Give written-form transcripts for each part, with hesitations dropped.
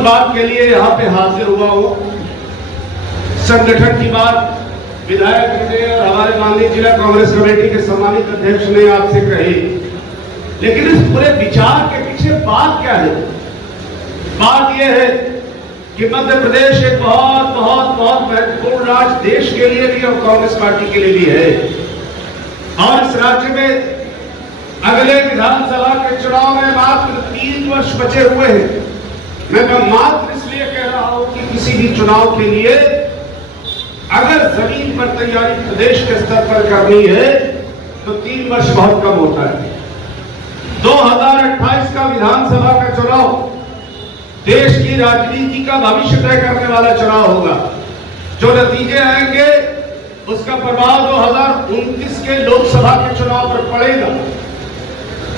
मूल बात के लिए यहाँ पे हाजिर हुआ हूँ। संगठन की बात विधायक ने और हमारे माननीय जिला कांग्रेस कमेटी के सम्मानित अध्यक्ष ने आपसे कही, लेकिन इस पूरे विचार के पीछे बात क्या है? बात यह है कि मध्य प्रदेश एक बहुत बहुत बहुत महत्वपूर्ण राज्य देश के लिए भी और कांग्रेस पार्टी के लिए भी है, और इस राज्य में अगले विधानसभा के चुनाव में मात्र 3 वर्ष बचे हुए हैं। मैं मात्र इसलिए कह रहा हूं कि किसी भी चुनाव के लिए अगर जमीन पर तैयारी प्रदेश के स्तर पर करनी है तो 3 वर्ष बहुत कम होता है। 2028 का विधानसभा का चुनाव देश की राजनीति का भविष्य तय करने वाला चुनाव होगा। जो नतीजे आएंगे उसका प्रभाव 2029 के लोकसभा के चुनाव पर पड़ेगा,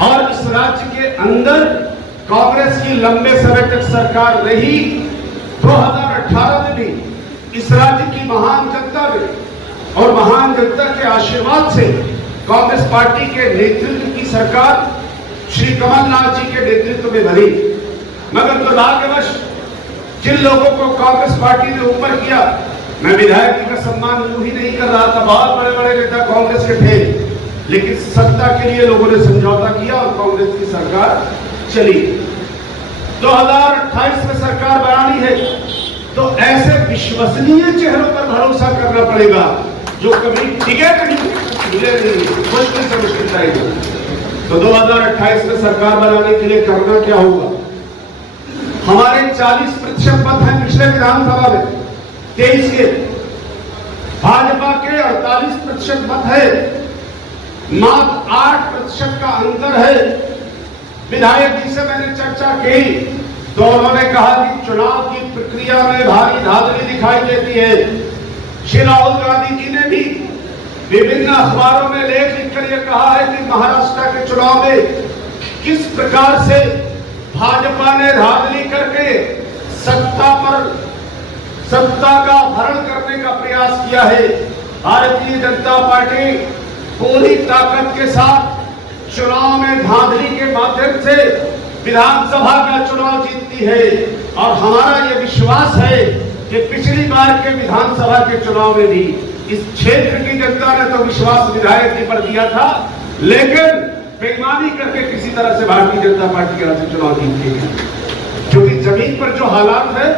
और इस राज्य के अंदर कांग्रेस की लंबे समय तक सरकार रही। 2018 में भी इस राज्य की महान जनता ने और महान जनता के आशीर्वाद से कांग्रेस पार्टी के नेतृत्व की सरकार श्री कमलनाथ जी के नेतृत्व में बनी। मगर दुर्भाग्यवश जिन लोगों को कांग्रेस पार्टी ने ऊपर किया, मैं विधायक जी का सम्मान यूं ही नहीं कर रहा था, बहुत बड़े बड़े नेता कांग्रेस के थे, लेकिन सत्ता के लिए लोगों ने समझौता किया और कांग्रेस की सरकार चली। 2028 में सरकार बनानी है तो ऐसे विश्वसनीय चेहरों पर भरोसा करना पड़ेगा जो कभी टिके नहीं, मुश्किल से मुश्किल जाएगा। तो 2028 में सरकार बनाने के लिए करना क्या होगा? हमारे 40% मत हैं पिछले विधानसभा में, 23 के, भाजपा के 48% मत है, मात्र 8% का अंतर है। विधायक जी से मैंने चर्चा की तो उन्होंने कहा कि चुनाव की प्रक्रिया में भारी धांधली दिखाई देती है। श्री राहुल गांधी जी ने भी विभिन्न अखबारों में लेख लिखकर यह कहा है कि महाराष्ट्र के चुनाव में किस प्रकार से भाजपा ने धांधली करके सत्ता का हरण करने का प्रयास किया है। भारतीय जनता पार्टी पूरी ताकत के साथ चुनाव में धांधली के माध्यम से विधानसभा का चुनाव जीतती है, और हमारा यह विश्वास है कि पिछली बार के विधानसभा के चुनाव में भी इस क्षेत्र की जनता ने तो विश्वास विधायक जी पर दिया था, लेकिन बेईमानी करके किसी तरह से भारतीय जनता पार्टी के राज्य चुनाव जीतती है। क्योंकि जमीन पर जो हालात है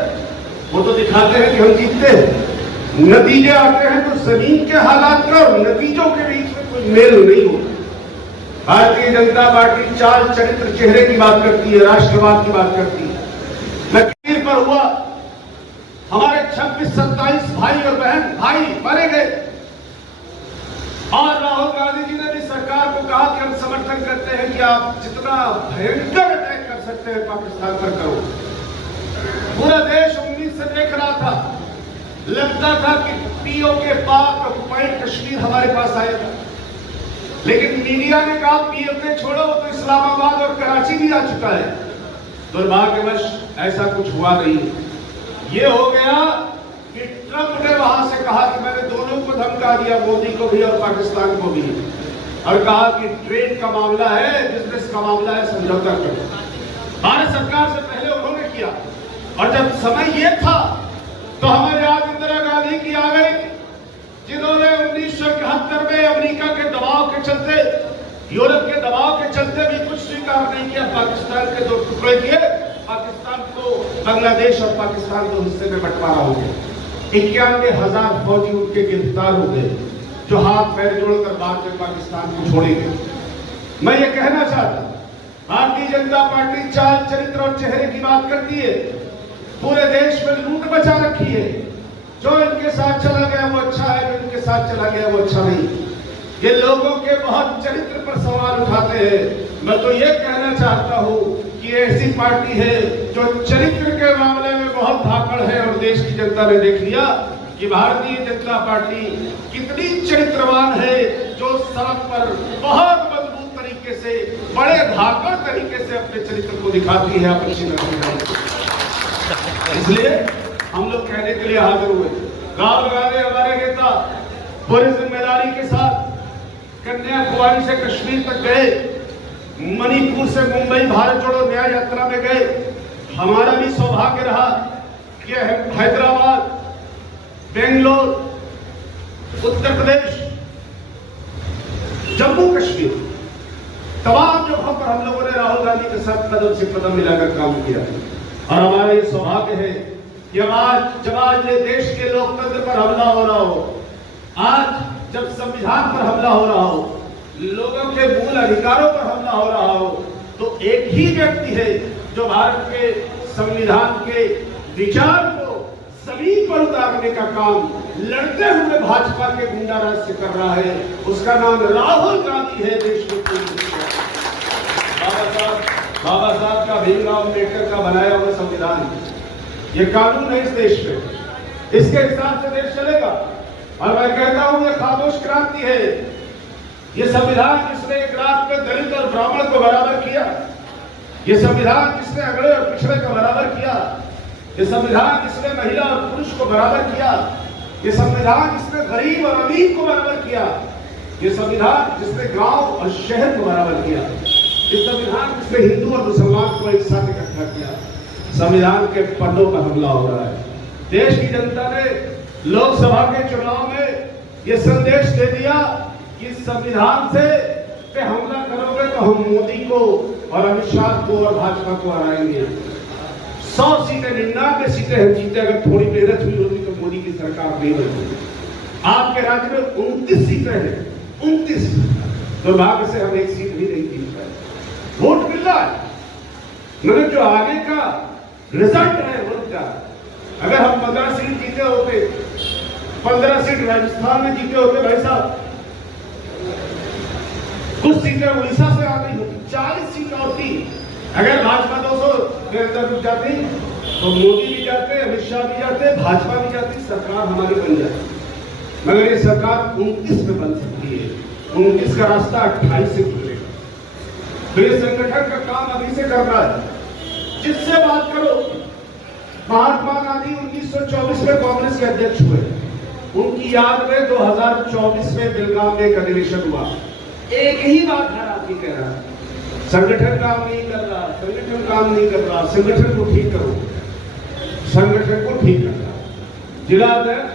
वो तो दिखाते हैं कि हम जीतते हैं, नतीजे आते हैं तो जमीन के हालात का और नतीजों के बीच में कोई मेल नहीं होता। भारतीय जनता पार्टी चाल चरित्र चेहरे की बात करती है, राष्ट्रवाद की बात करती है। लकीर पर हुआ, हमारे 26-27 भाई और भाई मारे गए, और राहुल गांधी जी ने भी सरकार को कहा कि हम समर्थन करते हैं कि आप जितना भयंकर अटैक कर सकते हैं पाकिस्तान पर करो। पूरा देश उम्मीद से देख रहा था, लगता था कि पीओके पाक ऑक्युपाइड कश्मीर हमारे पास आएगा, लेकिन मीडिया ने कहा पीओके छोड़ो, वो तो इस्लामाबाद और कराची भी आ चुका है। दुर्भाग्यवश ऐसा कुछ हुआ नहीं। ये हो गया कि ट्रंप ने वहां से कहा कि मैंने दोनों को धमका दिया, मोदी को भी और पाकिस्तान को भी, और कहा कि ट्रेड का मामला है, बिजनेस का मामला है, समझौता करो। भारत सरकार से पहले उन्होंने किया, और जब समय ये था तो हमारे आज इंदिरा गांधी की आ गई, जिन्होंने 1971 में अमेरिका के दबाव के चलते, यूरोप के दबाव के चलते भी कुछ स्वीकार नहीं किया, पाकिस्तान के 2 टुकड़े किए, पाकिस्तान को बांग्लादेश और पाकिस्तान को हिस्से में बंटवारा हो गया। 91,000 फौजी उनके गिरफ्तार हो गए, जो हाथ पैर जोड़कर बाद में पाकिस्तान को छोड़ेंगे। मैं ये कहना चाहता, भारतीय जनता पार्टी चाल चरित्र और चेहरे की बात करती है, पूरे देश में लूट मचा रखी है। जो इनके साथ चला गया वो अच्छा है, जो इनके साथ चला गया वो अच्छा नहीं। ये लोगों के बहुत चरित्र पर सवाल उठाते हैं। मैं तो ये कहना चाहता हूँ कि ऐसी पार्टी है जो चरित्र के मामले में बहुत धाकड़ है, और देश की जनता ने देख लिया कि भारतीय जनता पार्टी कितनी चरित्रवान है, जो सड़क पर बहुत मजबूत तरीके से, बड़े धाकड़ तरीके से अपने चरित्र को दिखाती है, अपनी। इसलिए हम लोग कहने के लिए हाजिर हुए। राहुल गांधी हमारे नेता पूरी जिम्मेदारी के साथ कन्याकुमारी से कश्मीर तक गए, मणिपुर से मुंबई भारत जोड़ो न्याय यात्रा में गए, हमारा भी सौभाग्य रहा कि हैदराबाद, बेंगलोर, उत्तर प्रदेश, जम्मू कश्मीर, तमाम जगहों पर हम लोगों ने राहुल गांधी के साथ कदम से कदम मिलाकर काम किया। और हमारा ये सौभाग्य है कि जब आज ये देश के लोकतंत्र पर हमला हो रहा हो, आज जब संविधान पर हमला हो रहा हो, लोगों के मूल अधिकारों पर हमला हो रहा हो, तो एक ही व्यक्ति है जो भारत के संविधान के विचार को जमीन पर उतारने का काम लड़ते हुए भाजपा के गुंडा राज से कर रहा है। उसका नाम राहुल गांधी है। देश में बाबा साहब का, भीमराव अम्बेडकर का बनाया हुआ संविधान, ये कानून है इस देश में, इसके हिसाब से देश चलेगा। और मैं कहता हूं ये खामोश क्रांति है। ये संविधान जिसने एक रात में दलित और ब्राह्मण को बराबर किया, ये संविधान जिसने अगड़े और पिछड़े को बराबर किया, ये संविधान जिसने महिला और पुरुष को बराबर किया, ये संविधान जिसने गरीब और अमीर को बराबर किया, ये संविधान जिसने गांव और शहर को बराबर किया, ये संविधान जिसने हिंदू और मुसलमान को एक साथ इकट्ठा किया। संविधान के पन्नों पर हमला हो रहा है। देश की जनता ने लोकसभा के चुनाव में ये संदेश दे दिया कि संविधान से पे हमला करोगे तो हम मोदी को और अमित शाह को और भाजपा को हराएंगे। 100 सीटें, 99 सीटें हम जीते। अगर थोड़ी मेहनत हुई होती तो मोदी की सरकार नहीं बनती। आपके राज्य में 29 सीटें हैं, 29। दुर्भाग्य से हम एक सीट भी नहीं जीत पाए। वोट मिल रहा है, मगर जो आगे का रिजल्ट है वोट का, अगर हम 15 सीट जीते होते, 15 सीट राजस्थान में जीते होते, भाई साहब कुछ सीटें उड़ीसा से आ गई होती, 40 सीटें होती। अगर भाजपा 200 के अंदर रुक जाती तो मोदी भी जाते, अमित शाह भी जाते, भाजपा भी जाती, सरकार हमारी बन जाती। मगर ये सरकार 29 में बन सकती है। 29 का रास्ता 28 से खुलेगा। तो ये संगठन का काम अभी से करना है। जिससे बात करो, महात्मा गांधी 1924 में कांग्रेस के अध्यक्ष हुए। उनकी याद में 2024 में बेलगाम में एक अधिवेशन हुआ। एक ही बात हर आदमी कह रहा है, संगठन काम नहीं कर रहा, संगठन काम नहीं कर रहा, संगठन को ठीक करो, संगठन को ठीक करना। जिला अध्यक्ष